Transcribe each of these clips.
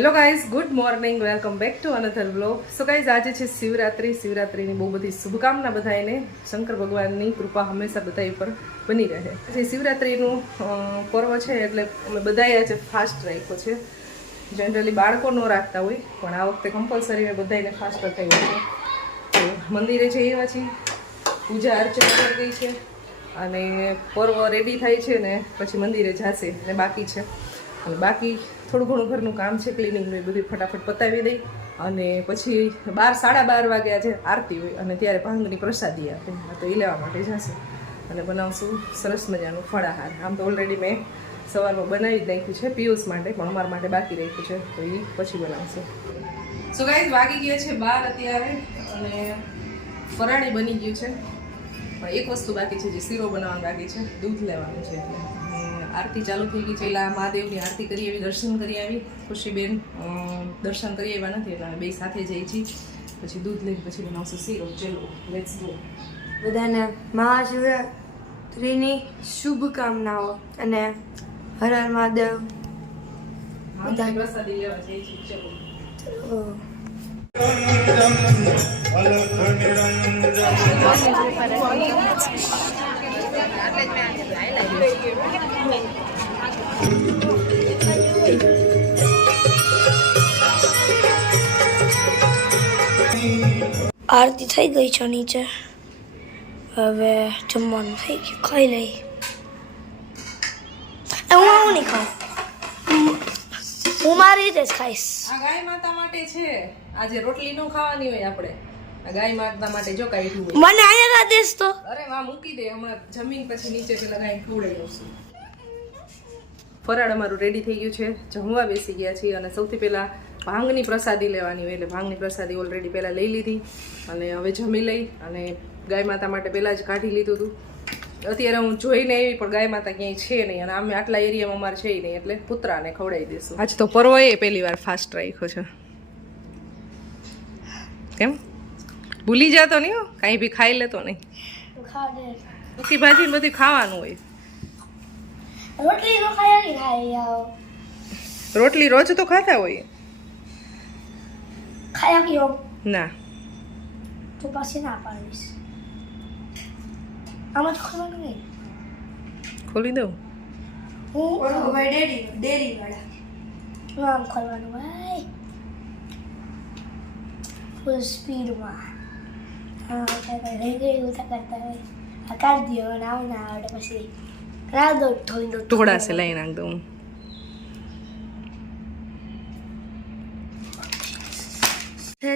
Hello guys, good morning, welcome back to another vlog. So guys, આજે છે શિવરાત્રિની બહુ બધી શુભકામના બધાને. શંકર ભગવાનની કૃપા હંમેશા બધા ઉપર બની રહે. જે શિવરાત્રિનું પર્વ છે એટલે અમે બધાએ આજે ફાસ્ટ રાખ્યો છે. જનરલી બાળકો ન રાખતા હોય, પણ આ વખતે કમ્પલસરી મેં બધાને ફાસ્ટ રખાવ્યો છે. તો મંદિરે જઈએ પછી પૂજા અર્ચના થઈ ગઈ છે અને પર્વ રેડી થાય છે ને પછી મંદિરે જશે અને બાકી છે. અને બાકી થોડું ઘણું ઘરનું કામ છે, ક્લિનિંગનું, એ બધું ફટાફટ પતાવી દઈ અને પછી 12-12:30 વાગ્યા છે આરતી હોય અને ત્યારે ભાંગની પ્રસાદી આપે, તો એ લેવા માટે જશે અને બનાવશું સરસ મજાનું ફળાહાર. આમ તો ઓલરેડી મેં સવારમાં બનાવી જ નાખ્યું છે પિયુષ માટે, પણ અમારા માટે બાકી રાખ્યું છે, તો એ પછી બનાવશું. સો ગાઈઝ, વાગી ગયા છે 12 અત્યારે અને ફરાળી બની ગયું છે, પણ એક વસ્તુ બાકી છે, જે શીરો બનાવવાનું બાકી છે, દૂધ લેવાનું છે. એટલે આરતી ચાલુ થઈ ગઈ છે. પહેલાં મહાદેવની આરતી કરી આવી, દર્શન કરી આવી. ખુશીબેન દર્શન કરી આવ્યા નથી એટલે બે સાથે જઈ છીએ, પછી દૂધ લઈને પછી બનાવશું શીરો. ચલો લેટ્સ ગો. બધાને મહાશિવરાત્રિની શુભકામનાઓ અને હર હર મહાદેવ. બધા પ્રસાદી લેવા જઈ છીએ. ચલો. આરતી થઈ ગઈ છે નીચે, હવે જમવાનું થઈ ગયું, ખાઈ લઈ. હું નહીં ખાઉં, હું મારી રીતે જ ખાઈશ. આ ગાય માતા માટે છે. આજે રોટલી નો ખાવાની હોય આપણે, આ ગાય માતા માટે જો કાઢ્યું હોય. મને અહીંયા દેશ તો અરે માં મૂકી દે, હમણાં જમીન પછી નીચે પેલા ગાય ખવડાવી દઉં. ફરાળ અમારું રેડી થઈ ગયું છે, જમવા બેસી ગયા છીએ અને સૌથી પહેલાં ભાંગની પ્રસાદી લેવાની હોય એટલે ભાંગની પ્રસાદી ઓલરેડી પહેલાં લઈ લીધી અને હવે જમી લઈ અને ગાય માતા માટે પહેલાં જ કાઢી લીધું હતું. અત્યારે હું જોઈને આવી પણ ગાય માતા ક્યાંય છે નહીં અને આમે આટલા એરિયામાં અમારે છે નહીં, એટલે પુત્રાને ખવડાવી દઈશું. આજ તો પર્વએ પહેલી વાર ફાસ્ટ રાખ્યો છે. કેમ ભૂલી જતો નહીં હો, કાંઈ બી ખાઈ લેતો નહીં. સૂકી ભાજી બધી ખાવાનું હોય. રોટલી નો ખાય રોટલી રોજ તો ખાતા હોય. ખાયા પીઓ ના તો પાછી ના પાડીશ. આમાં તો ખવાનું નહીં. ખોલી દઉં હું ડેરી વાળા હું આમ ખોલવાનું ભાઈ ફૂલ સ્પીડમાં. હા રહી ગયું ઉતા કરતા હોય આ કાઢી દો અને આવું ના આવડે પછી રાહ દો થોડી દો ટુકડા સે લઈ નાખ દઉં.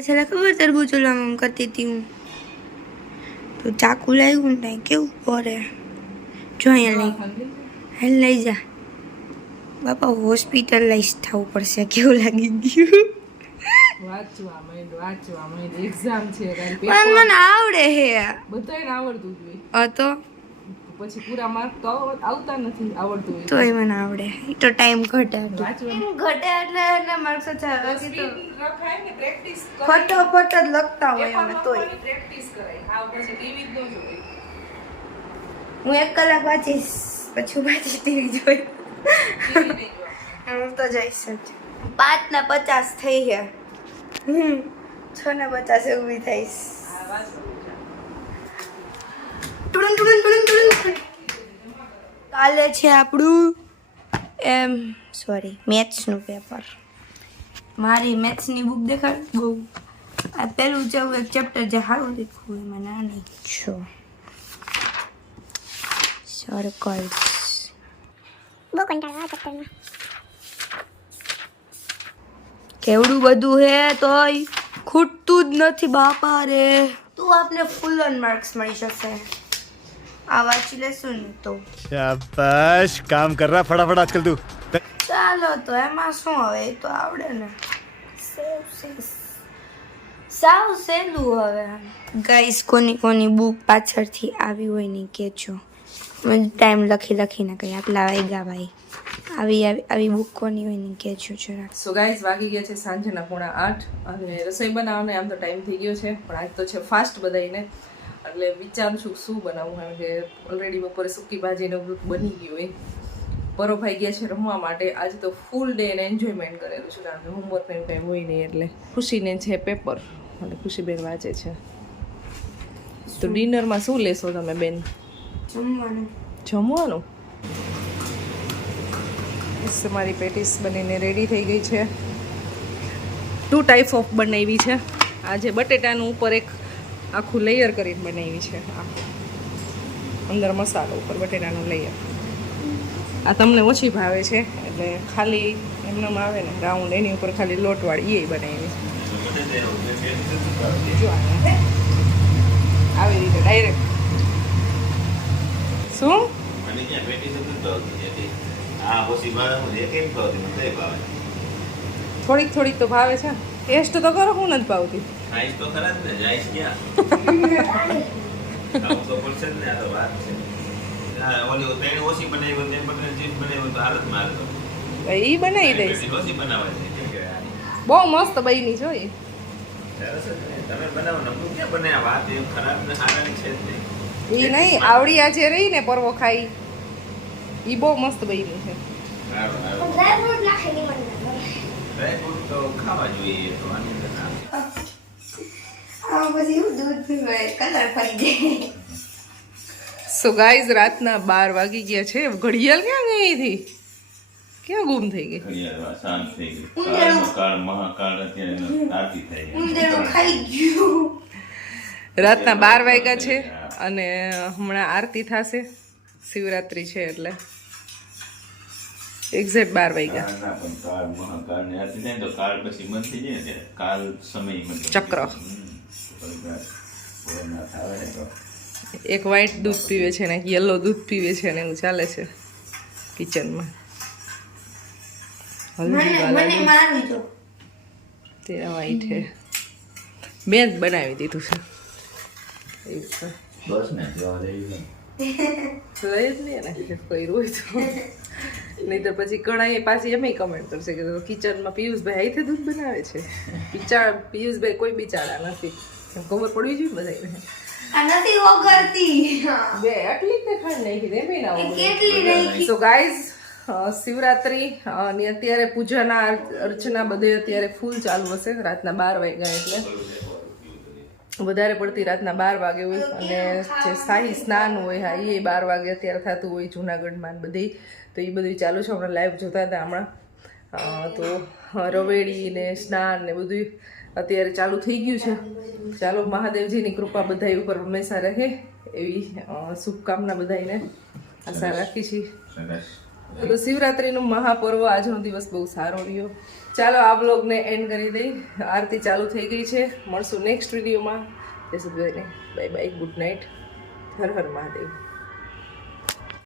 છેલ્લે ખબર તરબૂચ ઓલામાં કરતી હતી હું, તો ચાકુ લાવ્યું ને કેવું પડે. જો અહીંયા લઈ જા બાપા, હોસ્પિટલાઇઝ થવું પડશે. કેવું લાગી ગયું? વાંચવા માંડ એક્ઝામ છે, પણ મને આવડે હે, બધાને આવડતું જ હોય. તો પછી પૂરા માર્ક તો આવતા નથી, આવડતું હોય તોય મને આવડે. તો ટાઈમ ઘટે વાંચવાનું ઘટે એટલે માર્ક્સ ઓછા બાકી તો રખાય ને પ્રેક્ટિસ ફટાફટ જ લખતા હોય અમે તોય. પ્રેક્ટિસ કરાય. હા પછી ટીવી જ ન જોઈ. હું 1 કલાક વાંચીશ પછી હું પાછી ટીવી જોઈ. ટીવી નહીં જોવા. હું તો જઈશ જ. 5:50 થઈ ગયા. 6:50 ઊભી થઈશ. હા વાંચવાનું. કાલે છે આપણું મેથ્સનું પેપર. મારી મેથ્સની બુક દેખાડ. બહુ આ પેલું એક ચેપ્ટર જે સારું લખ્યું એમાં ના નહીં છો સર્કલ્સ. બહુ કંટાળો આ ચેપ્ટરમાં. કેવડું બધું હે તોય ખૂટતું જ નથી બાપા રે. તું આપને ફૂલ ઓન માર્ક્સ મળી જશે. આ વાંચી લેશું ને તો. शाबाश काम कर रहा फटाफट आजकल तू. ચાલો તો એમાં શું હવે, એ તો આવડે ને. સાવ સહેલું હવે. ગાઈસ કોની કોની બુક પાછળથી આવી હોય ને કહેજો. મને ટાઈમ લખીને કઈ આટલા વાગ્યા ભાઈ. આવી બુક કોની હોય ને કહેજો જરા. સો ગાઈઝ વાગી ગયા છે સાંજના 7:30 અને રસોઈ બનાવવાનો આમ તો ટાઈમ થઈ ગયો છે, પણ આજ તો છે ફાસ્ટ બધાઈને, એટલે વિચારું છું શું બનાવું. કારણ કે ઓલરેડી બપોરે સૂકી ભાજીને બની ગયું હોય. પરોભાઈ ગયા છે રમવા માટે. આજે તો ફૂલ ડે એને એન્જોયમેન્ટ કરેલું છે, કારણ કે હોમવર્ક ને કંઈ હોય નહીં. એટલે ખુશીને છે પેપર અને ખુશીબેન વાંચે છે. તો ડિનરમાં શું લેશો તમે બેન? જમવાનું. મારી પેટીસ બનીને રેડી થઈ ગઈ છે. 2 ટાઈપ ઓફ બનાવી છે. આજે બટેટાનું ઉપર એક આખું લેયર કરીને બનાવી છે. અંદર મસાલો, ઉપર બટેટાનું લેયર. આ તમને ઓછી ભાવે છે એટલે ખાલી એમને આવે ને રાઉન્ડ, એની ઉપર ખાલી લોટવાળી એ બનાવી છે. જો આવી રીતે ડાયરેક્ટ. શું થોડીક થોડીક તો ભાવે છે. ટેસ્ટ તો કરો, હું નથી ભાવતી. ઈ બનાવી દઈશ. બહુ મસ્ત બની છે ઈ. ઈ નહીં, આવડી આજે રહી ને પરવો ખાઈ, ઈ બહુ મસ્ત બની છે. સો ગાઈઝ રાતના 12 વાગી ગયા છે. ઘડિયાળ ક્યાં ગઈ હતી? ક્યાં ગુમ થઈ ગઈ? રાતના 12 વાગ્યા છે અને હમણાં આરતી થશે. શિવરાત્રી છે એટલે એક્ઝેક્ટ 12 વાગ્યા. ચક્ર. એક વ્હાઈટ દૂધ પીવે છે ને એક યલો દૂધ પીવે છે ને એવું ચાલે છે કિચનમાં. તે વ્હાઈટ છે. મેં જ બનાવી દીધું છે એવું છે. લઈ જ નહીં ને કર્યું હોય તો, નહીં તો પછી કણાઈ પાછી એમ કમેન્ટ કરશે કે કિચનમાં પિયુષભાઈ અહીંથી દૂધ બનાવે છે. પિયુષભાઈ કોઈ બિચારા નથી, ખબર પડવી જોઈએ બધાને. બે આટલી જ ખાંડ નાખી દે બે ના. સો ગાઈઝ શિવરાત્રી ની અત્યારે પૂજાના અર્ચના બધે અત્યારે ફૂલ ચાલુ હશે. રાતના 12 વાગ્યા એટલે વધારે પડતી રાતના 12 વાગે હોય. અને જે શાહી સ્નાન હોય હા એ 12 વાગે અત્યારે થતું હોય જૂનાગઢમાં બધી. તો એ બધું ચાલુ છે. હમણાં લાઈવ જોતા હતા હમણાં. તો રવેડી ને સ્નાન ને બધું અત્યારે ચાલુ થઈ ગયું છે. ચાલો મહાદેવજીની કૃપા બધા ઉપર હંમેશા રહે એવી શુભકામના બધાને આશા રાખી છીએ. તો શિવરાત્રીનું મહાપર્વ આજનો દિવસ બહુ સારો રહ્યો. ચાલો આ બ્લોગને એન્ડ કરી દઈ. આરતી ચાલુ થઈ ગઈ છે. મળશું નેક્સ્ટ વિડીયોમાં. Bye bye, good night. Har Har Mahadev.